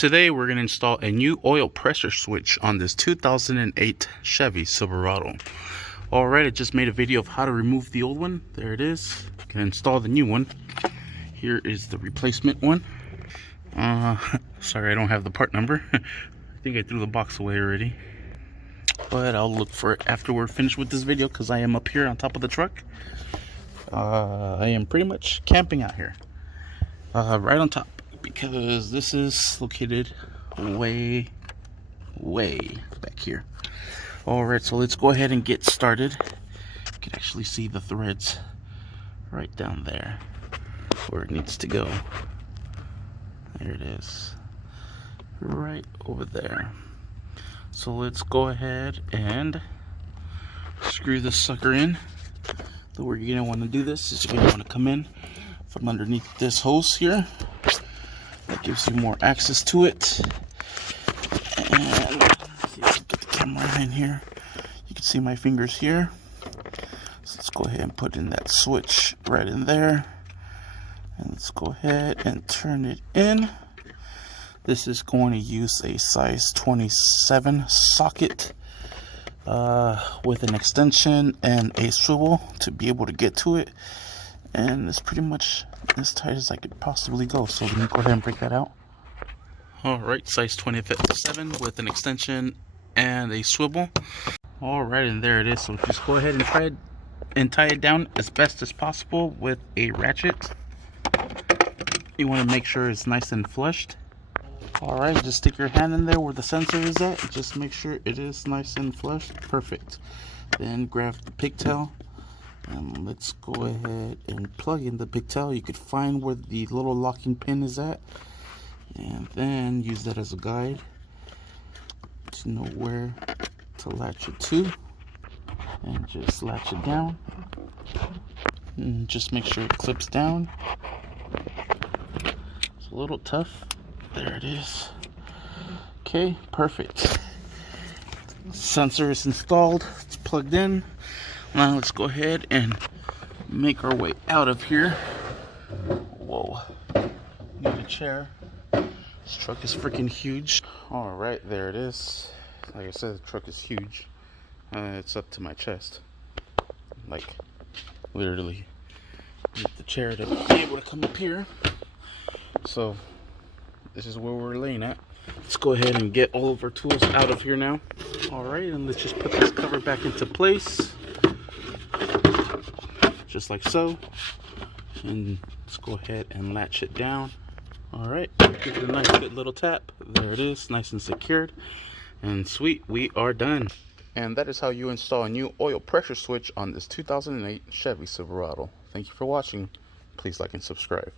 Today we're going to install a new oil pressure switch on this 2008 Chevy Silverado. Alright, I just made a video of how to remove the old one. There it is. You can install the new one. Here is the replacement one. Sorry, I don't have the part number. I think I threw the box away already. But I'll look for it after we're finished with this video, because I am up here on top of the truck. I am pretty much camping out here. Right on top, because this is located way back here. Alright, so let's go ahead and get started. You can actually see the threads right down there where it needs to go. There it is, right over there. So let's go ahead and screw this sucker in. The way you're going to want to do this is you're going to want to come in from underneath this hose here. That gives you more access to it. And let's see if I can get the camera in here. You can see my fingers here. So let's go ahead and put in that switch right in there. And let's go ahead and turn it in. This is going to use a size 27 socket with an extension and a swivel to be able to get to it. And it's pretty much as tight as I could possibly go. So let me go ahead and break that out. Alright, size 27 with an extension and a swivel. Alright, and there it is. So just go ahead and try it and tie it down as best as possible with a ratchet. You want to make sure it's nice and flushed. Alright, just stick your hand in there where the sensor is at. Just make sure it is nice and flushed. Perfect. Then grab the pigtail. And let's go ahead and plug in the pigtail. You could find where the little locking pin is at. And then use that as a guide to know where to latch it to. And just latch it down. And just make sure it clips down. It's a little tough. There it is. Okay, perfect. Sensor is installed. It's plugged in. Now let's go ahead and make our way out of here. Whoa. Need a chair. This truck is freaking huge. Alright, there it is. Like I said, the truck is huge. It's up to my chest. Like, literally. Need the chair to be able to come up here. So, this is where we're laying at. Let's go ahead and get all of our tools out of here now. Alright, and let's just put this cover back into place. Just like so. And let's go ahead and latch it down. Alright, give it a nice good little tap. There it is, nice and secured. And sweet, we are done. And that is how you install a new oil pressure switch on this 2008 Chevy Silverado. Thank you for watching. Please like and subscribe.